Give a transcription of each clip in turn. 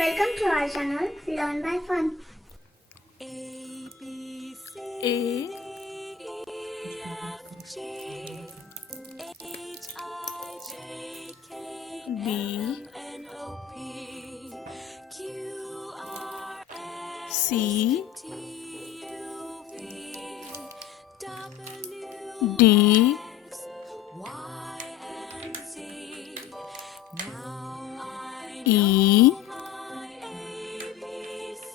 Welcome to our channel Learn by Fun. A B C A D E F G H I J K B L M N O P Q R S C T U V W D X Y and Z. Now I E know my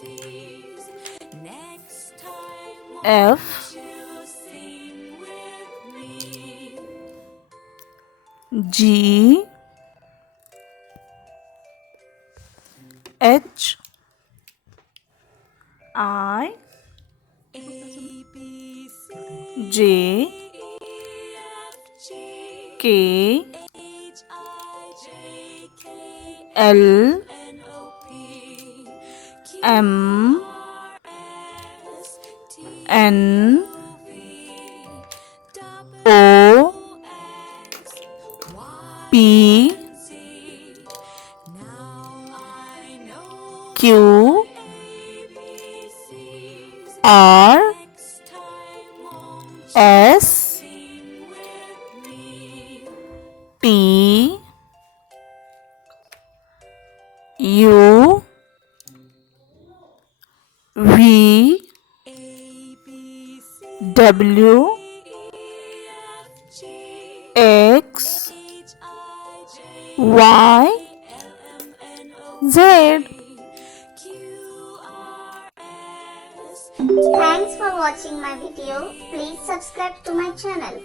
ABCs. Next time, won't F you sing with me? G H I A B C J E F G K H I J K L N O P Q M R S T N U V O W X Y P and Z. Now I know Q ABCs. R Next time, won't you S sing with me? T U V A B C W E F G X H I J Y L M N O Z. Q R S. Thanks for watching my video. Please subscribe to my channel.